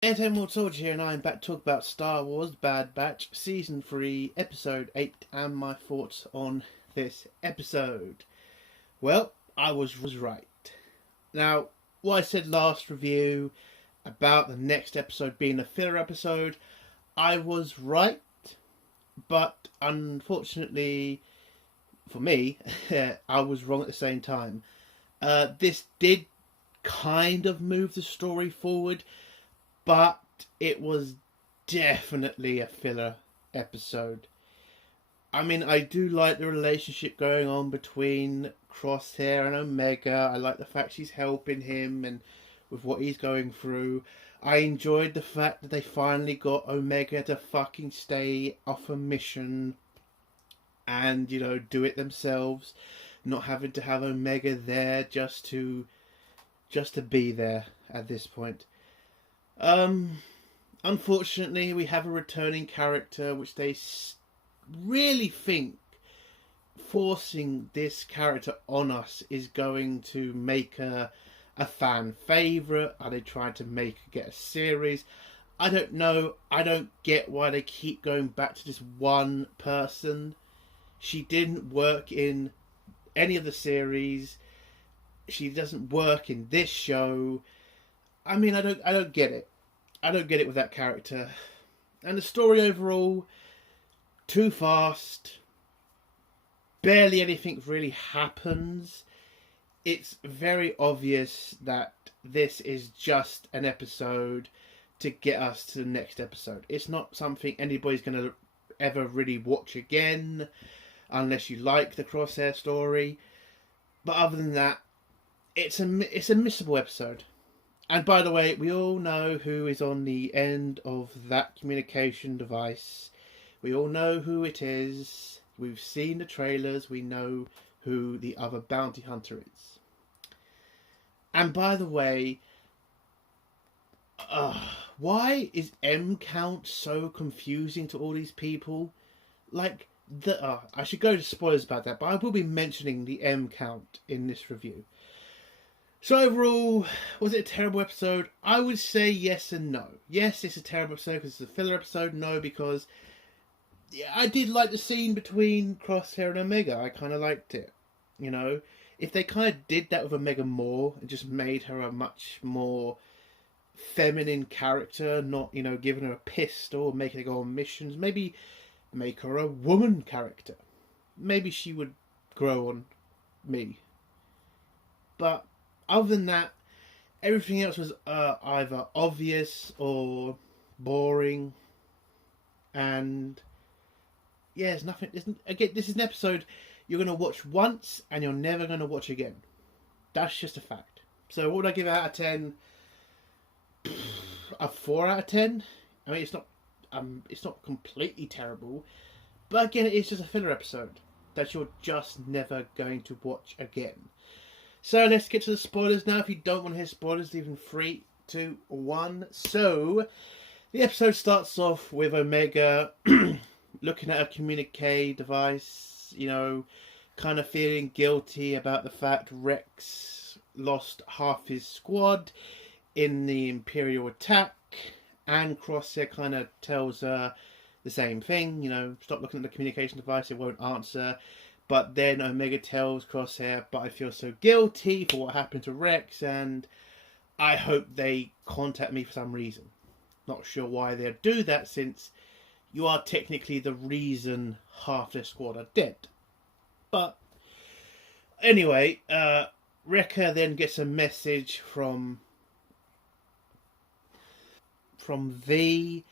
Ed Emerald Soldier here, and I'm back to talk about Star Wars Bad Batch Season 3, Episode 8, and my thoughts on this episode. Well, I was right. Now, what I said last review about the next episode being a filler episode, I was right, but unfortunately for me, I was wrong at the same time. This did kind of move the story forward, but it was definitely a filler episode. I mean, I do like the relationship going on between Crosshair and Omega. I like the fact she's helping him and with what he's going through. I enjoyed the fact that they finally got Omega to fucking stay off a mission and, do it themselves, not having to have Omega there just to be there at this point. Unfortunately, we have a returning character, which they really think forcing this character on us is going to make her a fan favourite. Are they trying to make her get a series? I don't know. I don't get why they keep going back to this one person. She didn't work in any of the series. She doesn't work in this show. I mean, I don't get it. I don't get it with that character. And the story overall, too fast. Barely anything really happens. It's very obvious that this is just an episode to get us to the next episode. It's not something anybody's going to ever really watch again, unless you like the Crosshair story. But other than that, it's a missable episode. And by the way, we all know who is on the end of that communication device. We all know who it is. We've seen the trailers. We know who the other bounty hunter is. And by the way, why is M count so confusing to all these people? Like, I should go to spoilers about that, but I will be mentioning the M count in this review. So overall, was it a terrible episode? I would say yes and no. Yes, it's a terrible episode because it's a filler episode. No, because I did like the scene between Crosshair and Omega. I kind of liked it. If they kind of did that with Omega more and just made her a much more feminine character, not, giving her a pistol, making her go on missions, maybe make her a woman character. Maybe she would grow on me. But other than that, everything else was either obvious or boring. And yeah, there's nothing. Again, this is an episode you're going to watch once and you're never going to watch again. That's just a fact. So what would I give out of 10? A 4 out of 10. I mean, it's not completely terrible, but again, it's just a filler episode that you're just never going to watch again. So let's get to the spoilers now. If you don't want to hear spoilers, leave them 3, 2, 1. So the episode starts off with Omega looking at a communique device, kind of feeling guilty about the fact Rex lost half his squad in the Imperial attack, and Crosshair kind of tells her the same thing, stop looking at the communication device, it won't answer. But then Omega tells Crosshair, but I feel so guilty for what happened to Rex, and I hope they contact me for some reason. Not sure why they'll do that, since you are technically the reason half their squad are dead. But anyway, Wrecker then gets a message from V.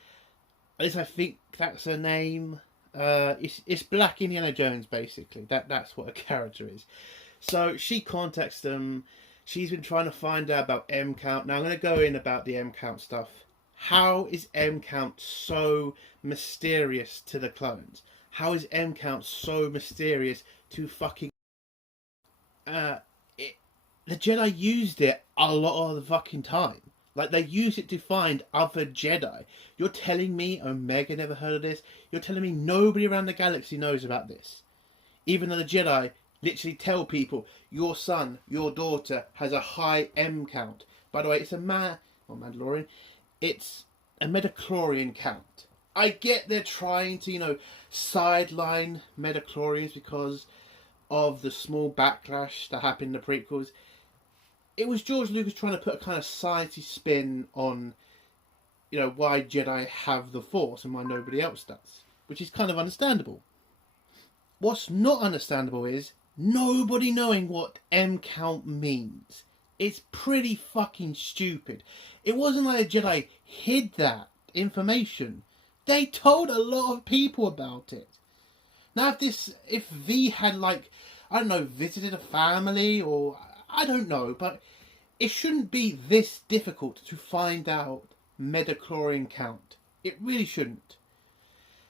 At least I think that's her name. It's Black Indiana Jones, basically. That's what a character is. So she contacts them. She's been trying to find out about M count. Now I'm going to go in about the M count stuff. How is M count so mysterious to the clones? How is M count so mysterious to fucking? The Jedi used it a lot of the fucking time. Like, they use it to find other Jedi. You're telling me Omega never heard of this? You're telling me nobody around the galaxy knows about this? Even though the Jedi literally tell people, your son, your daughter, has a high M count. By the way, it's a Mandalorian. it's a midichlorian count. I get they're trying to, sideline midichlorians because of the small backlash that happened in the prequels. It was George Lucas trying to put a kind of sciencey spin on, why Jedi have the Force and why nobody else does, which is kind of understandable. What's not understandable is nobody knowing what M count means. It's pretty fucking stupid. It wasn't like the Jedi hid that information. They told a lot of people about it. Now if V had visited a family or I don't know, but it shouldn't be this difficult to find out midichlorian count. It really shouldn't.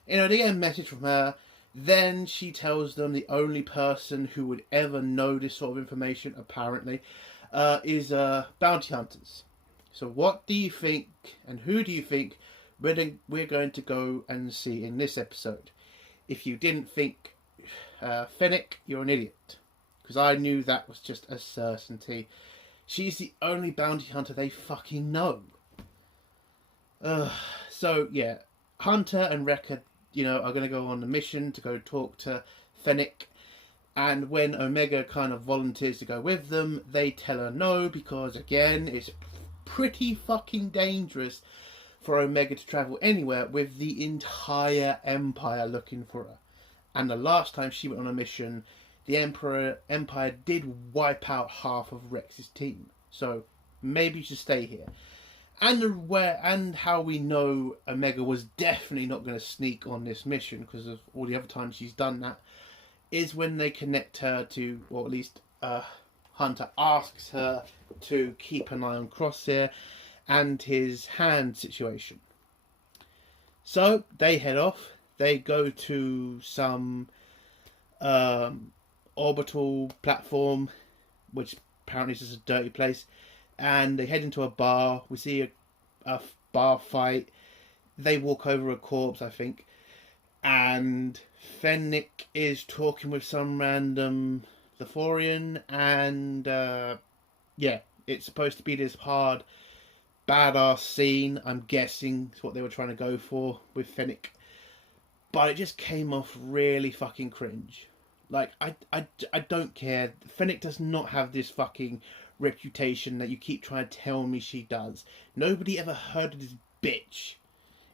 They get a message from her. Then she tells them the only person who would ever know this sort of information, apparently, is bounty hunters. So what do you think, and who do you think we're going to go and see in this episode? If you didn't think Fennec, you're an idiot. Because I knew that was just a certainty. She's the only bounty hunter they fucking know. So, yeah. Hunter and Wrecker, are going to go on a mission to go talk to Fennec. And when Omega kind of volunteers to go with them, they tell her no, because, again, it's pretty fucking dangerous for Omega to travel anywhere with the entire Empire looking for her. And the last time she went on a mission, the Empire did wipe out half of Rex's team. So maybe you should stay here. And how we know Omega was definitely not going to sneak on this mission, because of all the other times she's done that, is when they connect her to, or at least Hunter asks her to keep an eye on Crosshair and his hand situation. So they head off. They go to some orbital platform, which apparently is just a dirty place, and they head into a bar. We see a bar fight. They walk over a corpse, I think, and Fennec is talking with some random Thorian, and it's supposed to be this hard, badass scene. I'm guessing it's what they were trying to go for with Fennec, but it just came off really fucking cringe. Like, I don't care. Fennec does not have this fucking reputation that you keep trying to tell me she does. Nobody ever heard of this bitch.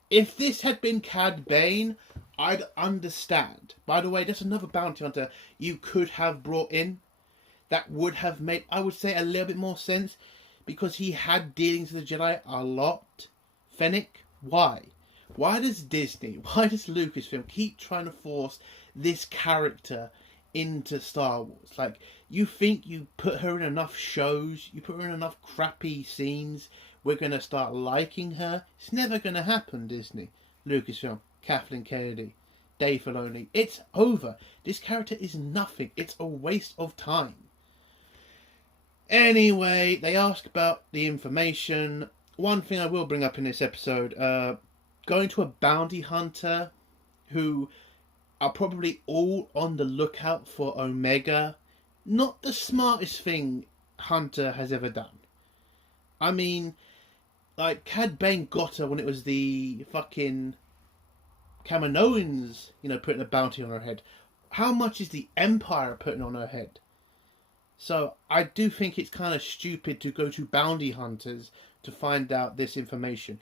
If this had been Cad Bane, I'd understand. By the way, there's another bounty hunter you could have brought in that would have made, I would say, a little bit more sense, because he had dealings with the Jedi a lot. Fennec, why? Why does Disney, why does Lucasfilm keep trying to force this character into Star Wars? Like, you think you put her in enough shows, you put her in enough crappy scenes, we're going to start liking her? It's never going to happen, Disney. Lucasfilm, Kathleen Kennedy, Dave Filoni. It's over. This character is nothing. It's a waste of time. Anyway, they ask about the information. One thing I will bring up in this episode, going to a bounty hunter who are probably all on the lookout for Omega. Not the smartest thing Hunter has ever done. I mean, like, Cad Bane got her when it was the fucking Kaminoans, putting a bounty on her head. How much is the Empire putting on her head? So I do think it's kind of stupid to go to bounty hunters to find out this information.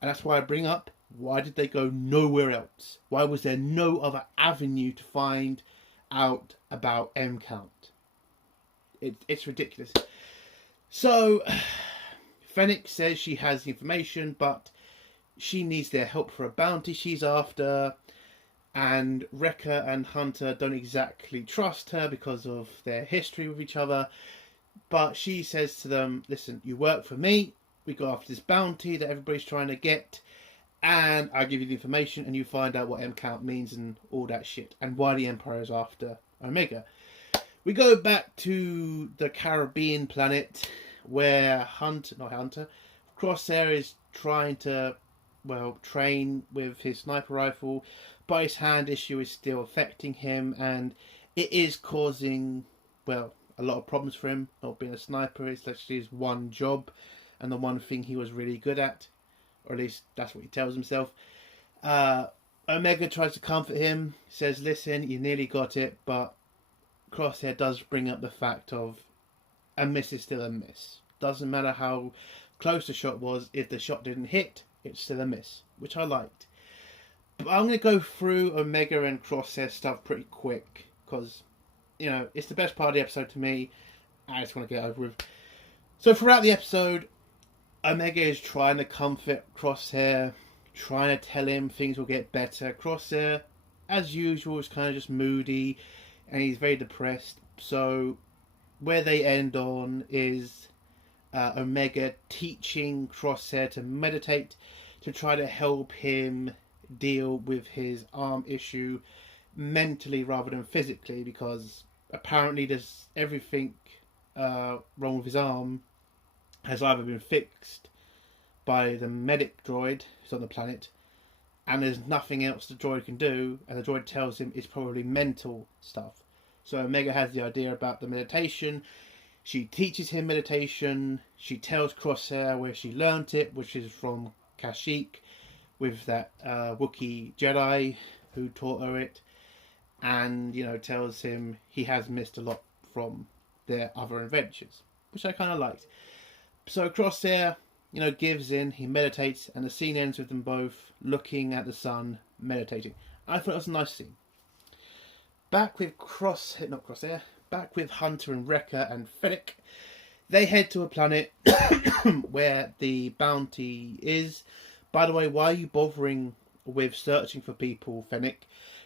And that's why I bring up, why did they go nowhere else? Why was there no other avenue to find out about M count? It's ridiculous. So Fennec says she has the information, but she needs their help for a bounty she's after. And Wrecker and Hunter don't exactly trust her because of their history with each other. But she says to them, listen, you work for me. We go after this bounty that everybody's trying to get. And I give you the information and you find out what M count means and all that shit. And why the Empire is after Omega. We go back to the Caribbean planet where Crosshair is trying to, train with his sniper rifle. But his hand issue is still affecting him, and it is causing, a lot of problems for him. Not being a sniper is actually his one job, and the one thing he was really good at. or at least that's what he tells himself. Omega tries to comfort him, says, listen, you nearly got it, but Crosshair does bring up the fact of a miss is still a miss. Doesn't matter how close the shot was, if the shot didn't hit, it's still a miss, which I liked. But I'm going to go through Omega and Crosshair stuff pretty quick, because, you know, it's the best part of the episode to me. I just want to get over with. So throughout the episode, Omega is trying to comfort Crosshair, trying to tell him things will get better. Crosshair, as usual, is kind of just moody, and he's very depressed. So where they end on is Omega teaching Crosshair to meditate to try to help him deal with his arm issue mentally rather than physically, because apparently there's everything wrong with his arm has either been fixed by the medic droid who's on the planet, and there's nothing else the droid can do, and the droid tells him it's probably mental stuff. So Omega has the idea about the meditation. She teaches him meditation. She tells Crosshair where she learnt it, which is from Kashyyyk, with that Wookiee Jedi who taught her it, and, you know, tells him he has missed a lot from their other adventures, which I kind of liked. So Crosshair, you know, gives in, he meditates, and the scene ends with them both looking at the sun, meditating. I thought it was a nice scene. Back with back with Hunter and Wrecker and Fennec. They head to a planet where the bounty is. By the way, why are you bothering with searching for people, Fennec?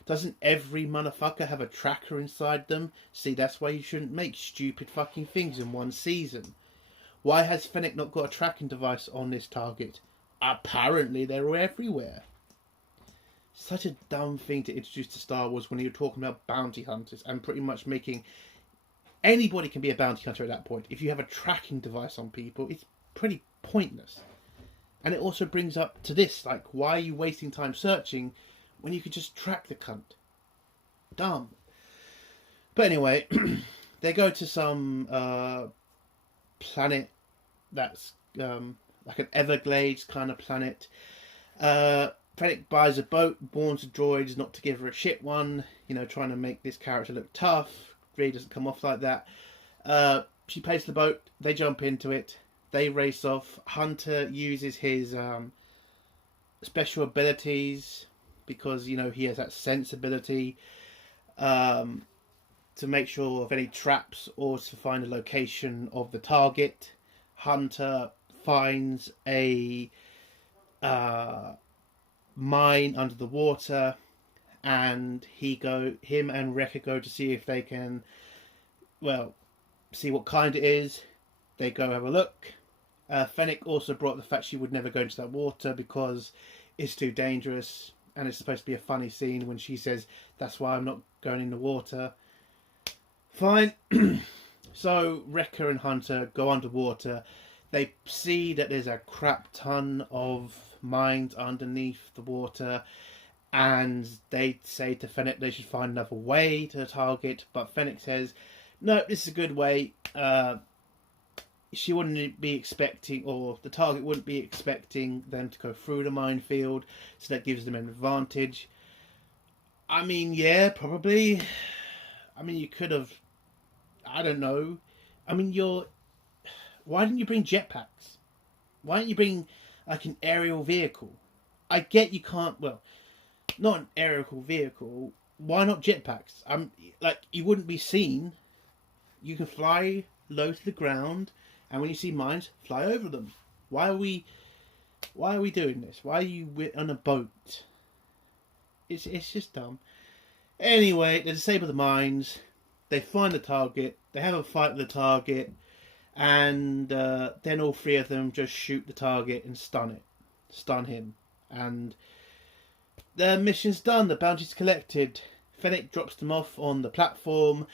Doesn't every motherfucker have a tracker inside them? See, that's why you shouldn't make stupid fucking things in one season. Why has Fennec not got a tracking device on this target? Apparently they're everywhere. Such a dumb thing to introduce to Star Wars when you're talking about bounty hunters and pretty much making... Anybody can be a bounty hunter at that point. If you have a tracking device on people, it's pretty pointless. And it also brings up to this, like, why are you wasting time searching when you could just track the cunt? Dumb. But anyway, they go to some planet that's like an Everglades kind of planet. Fennec buys a boat, warns the droids not to give her a shit one, you know, trying to make this character look tough. Really doesn't come off like that. She pays the boat, they jump into it, they race off. Hunter uses his special abilities, because, you know, he has that sensibility, to make sure of any traps or to find the location of the target. Hunter finds a mine under the water, and him and Wrecker go to see if they can, well, see what kind it is. They go have a look. Fennec also brought the fact she would never go into that water because it's too dangerous, and it's supposed to be a funny scene when she says, that's why I'm not going in the water. Fine. So Wrecker and Hunter go underwater. They see that there's a crap ton of mines underneath the water, and they say to Fennec they should find another way to the target, but Fennec says, no, this is a good way. She wouldn't be expecting, or the target wouldn't be expecting them to go through the minefield, so that gives them an advantage. I mean, yeah, probably. I mean, you could have, I don't know. I mean, why didn't you bring jetpacks? Why didn't you bring, like, an aerial vehicle? I get you can't, well, not an aerial vehicle. Why not jetpacks? Like, you wouldn't be seen. You can fly low to the ground, and when you see mines, fly over them. Why are we doing this? Why are you on a boat? It's just dumb. Anyway, they disable the mines. They find the target. They have a fight with the target, and then all three of them just shoot the target and stun him, and the mission's done. The bounty's collected. Fennec drops them off on the platform,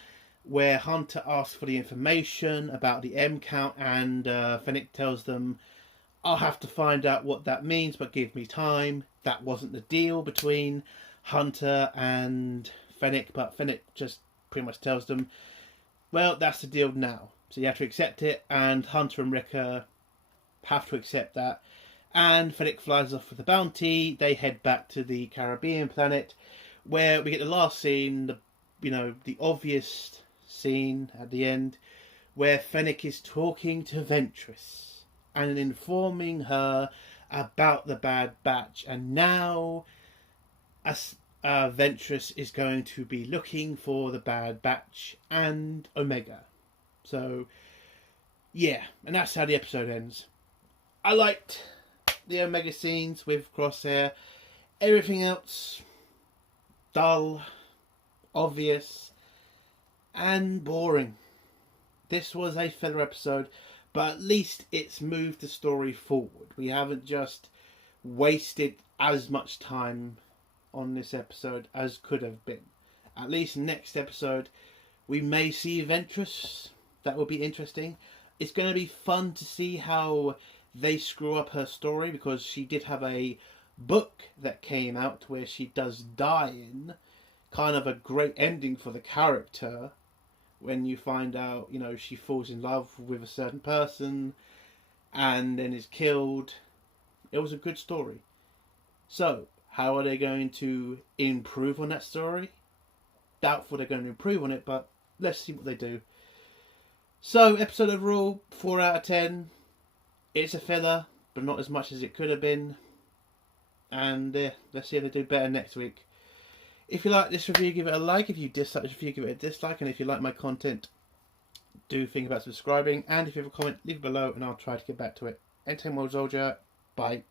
where Hunter asks for the information about the M count, and Fennec tells them, I'll have to find out what that means, but give me time. That wasn't the deal between Hunter and Fennec, but Fennec just pretty much tells them, well, that's the deal now. So you have to accept it, and Hunter and Wrecker have to accept that. And Fennec flies off with the bounty. They head back to the Caribbean planet, where we get the last scene, the obvious scene at the end, where Fennec is talking to Ventress and informing her about the Bad Batch, and now Ventress is going to be looking for the Bad Batch and Omega. So, yeah, and that's how the episode ends. I liked the Omega scenes with Crosshair. Everything else, dull, obvious, and boring. This was a filler episode, but at least it's moved the story forward. We haven't just wasted as much time on this episode as could have been. At least next episode we may see Ventress. That will be interesting. It's going to be fun to see how they screw up her story, because she did have a book that came out where she does die in. Kind of a great ending for the character when you find out, she falls in love with a certain person and then is killed. It was a good story. So, how are they going to improve on that story? Doubtful they're going to improve on it, but let's see what they do. So, episode overall, 4 out of 10. It's a filler, but not as much as it could have been. And let's see if they do better next week. If you like this review, give it a like. If you dislike this review, give it a dislike. And if you like my content, do think about subscribing. And if you have a comment, leave it below and I'll try to get back to it. Entertainment World Soldier. Bye.